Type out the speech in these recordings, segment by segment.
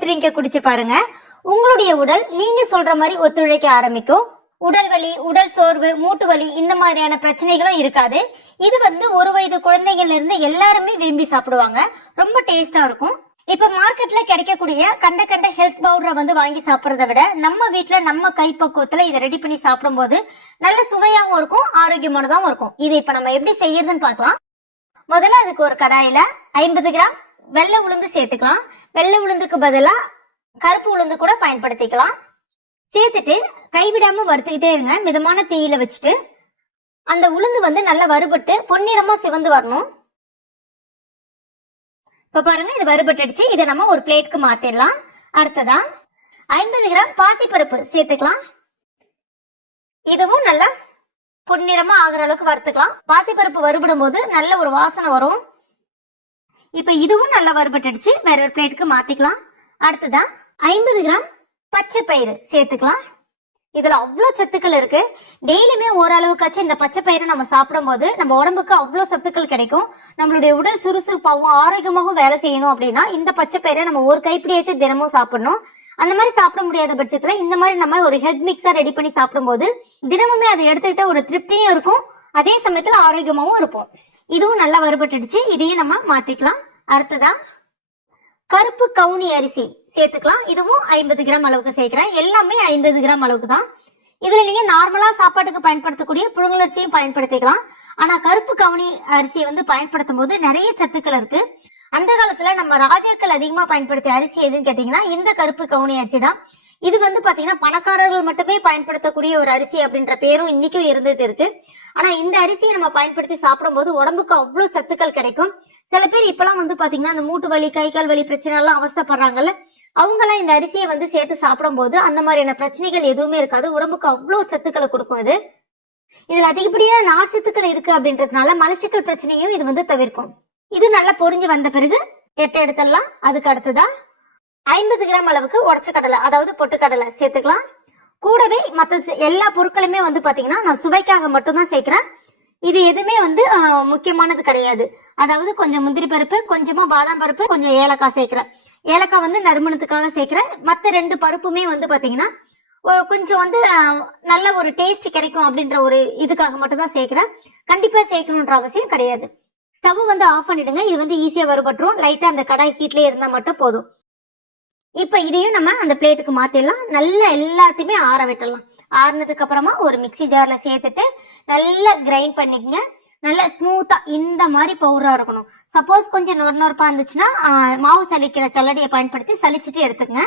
Health ட்ரிங்கை குடிச்சு பாருங்க. உங்களுடைய உடல் நீங்க சொல்ற மாதிரி ஒத்துழைக்க ஆரம்பிக்கும். உடல் வலி, உடல் சோர்வு, மூட்டு வலி இந்த மாதிரியான பிரச்சனைகளும் இருக்காது. இது வந்து 1 வயது குழந்தைகள்ல இருந்து எல்லாருமே விரும்பி சாப்பிடுவாங்க. ரொம்ப டேஸ்டா இருக்கும். இப்ப மார்க்கெட்ல கிடைக்கக்கூடிய கண்ட ஹெல்த் பவுடரை வந்து வாங்கி சாப்பிடறத விட நம்ம வீட்டுல நம்ம கைப்பக்குவத்துல இதை ரெடி பண்ணி சாப்பிடும் போது நல்ல சுவையாகவும் இருக்கும், ஆரோக்கியமானதாகவும் இருக்கும். இது இப்ப நம்ம எப்படி செய்யறதுன்னு பார்க்கலாம். முதல்ல அதுக்கு ஒரு கடாயில 50 கிராம் வெள்ளை உளுந்து சேர்த்துக்கலாம். வெள்ளை உளுந்துக்கு பதிலா கருப்பு உளுந்து கூட பயன்படுத்திக்கலாம். சேர்த்துட்டு கைவிடாம வறுத்துக்கிட்டே இருங்க. மிதமான தீயில வச்சுட்டு அந்த உளுந்து வந்து நல்லா வறுபட்டு பொன்னிறமா சிவந்து வரணும். இப்ப பாருங்க, இது வறுபட்டுடுச்சு. இதை நம்ம ஒரு பிளேட்க்கு மாத்திடலாம். அடுத்ததா 50 கிராம் பாசிப்பருப்பு சேர்த்துக்கலாம். இதுவும் நல்லா பொன்னிறமா ஆகிற அளவுக்கு வறுத்துக்கலாம். பாசிப்பருப்பு வறுபடும் போது நல்ல ஒரு வாசனை வரும். இப்ப இதுவும் நல்லா வறுபட்டுடுச்சு. வேற ஒரு பிளேட்க்கு மாத்திக்கலாம். அடுத்ததா 50 கிராம் பச்சை பயிறு சேர்த்துக்கலாம். இதுல அவ்வளவு சத்துக்கள் இருக்கு. டெய்லியுமே ஓரளவுக்காச்சும் இந்த பச்சை பயிரை நம்ம சாப்பிடும் போது நம்ம உடம்புக்கு அவ்வளவு சத்துக்கள் கிடைக்கும். நம்மளுடைய உடல் சுறுசுறுப்பாகவும் ஆரோக்கியமாகவும் வேலை செய்யணும் அப்படின்னா இந்த பச்சை பயிரை நம்ம ஒரு கைப்பிடியாச்சும் தினமும் சாப்பிடணும். அந்த மாதிரி சாப்பிட முடியாத பட்சத்துல இந்த மாதிரி நம்ம ஒரு ஹெல்த் மிக்ஸா ரெடி பண்ணி சாப்பிடும் போது தினமுமே அதை எடுத்துக்கிட்ட ஒரு திருப்தியும் இருக்கும், அதே சமயத்துல ஆரோக்கியமாவும் இருப்போம். இதுவும் நல்லா வறுபட்டுடுச்சு. இதையும் நம்ம மாத்திக்கலாம். அடுத்ததா கருப்பு கவுனி அரிசி சேர்த்துக்கலாம். இதுவும் 50 கிராம் அளவுக்கு சேர்க்கிறேன். எல்லாமே 50 கிராம் அளவுக்கு தான். இதுல நீங்க நார்மலா சாப்பாட்டுக்கு பயன்படுத்தக்கூடிய புழுங்கல் அரிசியும் பயன்படுத்திக்கலாம். ஆனா கருப்பு கவுனி அரிசியை வந்து பயன்படுத்தும் போது நிறைய சத்துக்கள் இருக்கு. அந்த காலத்துல நம்ம ராஜாக்கள் அதிகமா பயன்படுத்திய அரிசி எதுன்னு கேட்டீங்கன்னா இந்த கருப்பு கவுனி அரிசி தான். இது வந்து பாத்தீங்கன்னா பணக்காரர்கள் மட்டுமே பயன்படுத்தக்கூடிய ஒரு அரிசி அப்படின்ற பேரும் இன்னைக்கும் இருந்துட்டு இருக்கு. ஆனா இந்த அரிசியை நம்ம பயன்படுத்தி சாப்பிடும் போது உடம்புக்கு அவ்வளவு சத்துக்கள் கிடைக்கும். சில பேர் இப்பெல்லாம் வந்து பாத்தீங்கன்னா அந்த மூட்டு வலி, கை கால் வலி பிரச்சனை எல்லாம் அவசப்படுறாங்கல்ல, அவங்க எல்லாம் இந்த அரிசியை வந்து சேர்த்து சாப்பிடும் போது அந்த மாதிரியான பிரச்சனைகள் எதுவுமே இருக்காது. உடம்புக்கு அவ்வளவு சத்துக்களை கொடுக்கும். இதுல அதிகப்படியான நார்ச்சத்துக்கள் இருக்கு அப்படின்றதுனால மலச்சிக்கல் பிரச்சனையும் இது வந்து தவிர்க்கும். இது நல்லா பொரிஞ்சு வந்த பிறகு எடுத்துடலாம். அதுக்கு அடுத்ததா 50 கிராம் அளவுக்கு உடச்ச கடலை, அதாவது பொட்டுக்கடலை சேர்த்துக்கலாம். கூடவே மற்ற எல்லா பொருட்களுமே வந்து பாத்தீங்கன்னா நான் சுவைக்காக மட்டும்தான் சேர்க்கிறேன். இது எதுவுமே வந்து முக்கியமானது கிடையாது. அதாவது கொஞ்சம் முந்திரி பருப்பு, கொஞ்சமா பாதாம் பருப்பு, கொஞ்சம் ஏலக்காய் சேர்க்கிறேன். ஏலக்காய் வந்து நறுமணத்துக்காக சேர்க்கிறேன். மற்ற 2 பருப்புமே வந்து பாத்தீங்கன்னா கொஞ்சம் வந்து நல்ல ஒரு டேஸ்ட் கிடைக்கும் அப்படின்ற ஒரு இதுக்காக மட்டும் தான் சேர்க்கிறேன். கண்டிப்பா சேர்க்கணுன்ற அவசியம் கிடையாது. ஸ்டவ் வந்து ஆஃப் பண்ணிடுங்க. இது வந்து ஈஸியா வறுபட்டுரும். லைட்டா அந்த கடாய் ஹீட்லயே இருந்தா மட்டும் போதும். இப்ப இதையும் நம்ம அந்த பிளேட்டுக்கு மாத்திடலாம். நல்லா எல்லாத்தையுமே ஆற விட்டுடலாம். ஆறுனதுக்கு அப்புறமா ஒரு மிக்சி ஜார்ல சேர்த்துட்டு நல்லா கிரைண்ட் பண்ணிக்கங்க. நல்லா ஸ்மூத்தா இந்த மாதிரி பவுடரா இருக்கணும். சப்போஸ் கொஞ்சம் நொறுநொறுப்பா இருந்துச்சுன்னா மாவு சலிக்கிற சல்லடியை பயன்படுத்தி சலிச்சுட்டு எடுத்துங்க.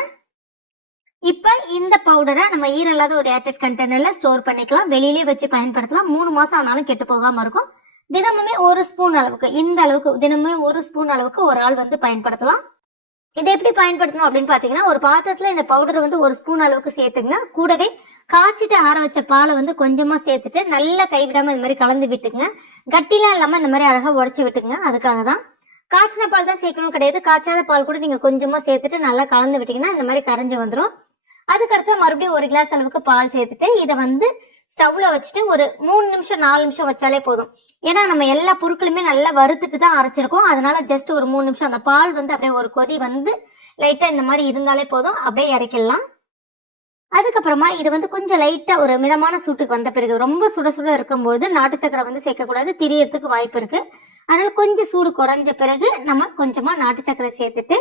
இப்ப இந்த பவுடரை நம்ம ஈரல்லாத ஒரு ஏர்டைட் கண்டெய்னர்ல ஸ்டோர் பண்ணிக்கலாம். வெளியிலேயே வச்சு பயன்படுத்தலாம். 3 மாசம் ஆனாலும் கெட்டு போகாம இருக்கும். தினமுமே 1 ஸ்பூன் அளவுக்கு, இந்த அளவுக்கு தினமுமே 1 ஸ்பூன் அளவுக்கு ஒரு ஆள் வந்து பயன்படுத்தலாம். இதை எப்படி பயன்படுத்தணும் அப்படின்னு பாத்தீங்கன்னா, ஒரு பாத்திரத்துல இந்த பவுடர் வந்து 1 ஸ்பூன் அளவுக்கு சேர்த்துங்க. கூடவே காய்ச்சிட்டு ஆற வச்ச பாலை வந்து கொஞ்சமா சேர்த்துட்டு நல்லா கைவிடாம இந்த மாதிரி கலந்து விட்டுங்க. கட்டிலாம் இல்லாம இந்த மாதிரி அழகா உடச்சு விட்டுங்க. அதுக்காக தான் காய்ச்சின பால் தான் சேர்க்கணும் கிடையாது. காய்ச்சாத பால் கூட நீங்க கொஞ்சமா சேர்த்துட்டு நல்லா கலந்து விட்டீங்கன்னா இந்த மாதிரி கரைஞ்சு வந்துடும். அதுக்கடுத்து மறுபடியும் 1 கிளாஸ் அளவுக்கு பால் சேர்த்துட்டு இதை வந்து ஸ்டவ்ல வச்சுட்டு ஒரு 3 நிமிஷம் 4 நிமிஷம் வச்சாலே போதும். ஏன்னா நம்ம எல்லா பொருட்களுமே நல்லா வறுத்துட்டு தான் அரைச்சிருக்கோம். அதனால ஜஸ்ட் ஒரு 3 நிமிஷம் அந்த பால் வந்து அப்படியே ஒரு கொதி வந்து லைட்டா இந்த மாதிரி இருந்தாலே போதும். அப்படியே இறக்கிடலாம். அதுக்கப்புறமா இது வந்து கொஞ்சம் லைட்டா ஒரு மிதமான சூட்டுக்கு வந்த பிறகு, ரொம்ப சுட சுட இருக்கும்போது நாட்டு சக்கரை வந்து சேர்க்கக்கூடாது, திரியறதுக்கு வாய்ப்பு இருக்கு. அதனால கொஞ்சம் சூடு குறைஞ்ச பிறகு நம்ம கொஞ்சமா நாட்டு சக்கரை சேர்த்துட்டு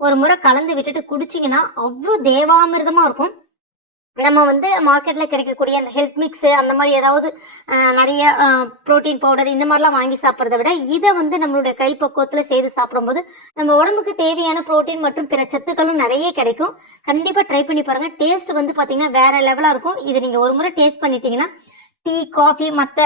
ஒரு முறை கலந்து விட்டுட்டு குடிச்சிங்கன்னா அவ்வளோ தேவாமிர்தமா இருக்கும். நம்ம வந்து மார்க்கெட்ல கிடைக்கக்கூடிய அந்த ஹெல்த் மிக்ஸ் அந்த மாதிரி ஏதாவது நிறைய புரோட்டீன் பவுடர் இந்த மாதிரிலாம் வாங்கி சாப்பிட்றத விட இதை வந்து நம்மளுடைய கைப்பக்குவத்துல செய்து சாப்பிடும்போது நம்ம உடம்புக்கு தேவையான புரோட்டீன் மற்றும் பிற சத்துக்களும் நிறைய கிடைக்கும். கண்டிப்பா ட்ரை பண்ணி பாருங்க. டேஸ்ட் வந்து பாத்தீங்கன்னா வேற லெவலா இருக்கும். இது நீங்க ஒரு முறை டேஸ்ட் பண்ணிட்டீங்கன்னா டீ, காஃபி, மற்ற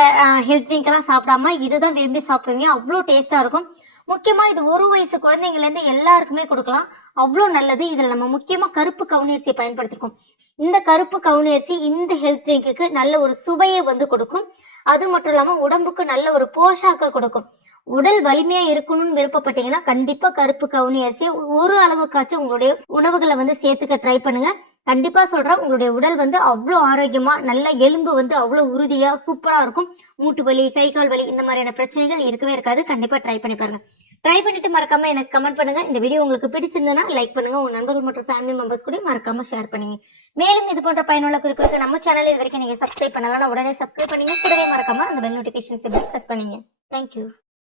ஹெல்த் ட்ரிங்க் எல்லாம் சாப்பிடாம இதுதான் விரும்பி சாப்பிடுவீங்க. அவ்வளோ டேஸ்டா இருக்கும். முக்கியமா இது 1 வயசு குழந்தைங்கள்ல இருந்து எல்லாருக்குமே கொடுக்கலாம். அவ்வளோ நல்லது. இதுல நம்ம முக்கியமா கருப்பு கவுனி அரிசியை பயன்படுத்திருக்கோம். இந்த கருப்பு கவுனி அரிசி இந்த ஹெல்த் ட்ரிங்க்கு நல்ல ஒரு சுவையை வந்து கொடுக்கும். அது மட்டும் இல்லாம உடம்புக்கு நல்ல ஒரு போஷாக்க கொடுக்கும். உடல் வலிமையா இருக்கணும்னு விருப்பப்பட்டீங்கன்னா கண்டிப்பா கருப்பு கவுனி அரிசி ஒரு அளவுக்காச்சும் உங்களுடைய உணவுகளை வந்து சேர்த்துக்க ட்ரை பண்ணுங்க. கண்டிப்பா சொல்றேன், உங்களுடைய உடல் வந்து அவ்வளவு ஆரோக்கியமா, நல்ல எலும்பு வந்து அவ்வளவு உறுதியா சூப்பரா இருக்கும். மூட்டு வலி, கை கால் வலி இந்த மாதிரியான பிரச்சனைகள் இருக்கவே இருக்காது. கண்டிப்பா ட்ரை பண்ணி பாருங்க. ட்ரை பண்ணிட்டு மறக்காம எனக்கு கமெண்ட் பண்ணுங்க. இந்த வீடியோ உங்களுக்கு பிடிச்சிருந்ததுன்னா லைக் பண்ணுங்க. உங்க நண்பர்கள் மற்றும் ஃபேமிலி மெம்பர்ஸ் கூட மறக்காம ஷேர் பண்ணுங்க. மேலும் இது போன்ற பயனுள்ள குறிப்புகளுக்கு நம்ம சேனல் இது வரைக்கும் நீங்க சப்ஸ்கிரைப் பண்ணலாம், உடனே சப்ஸ்கிரைப் பண்ணீங்க. கூடவே மறக்காம அந்த பெல் நோட்டிபிகேஷன் சிம்பிள் பிரஸ் பண்ணீங்க. தேங்க்யூ.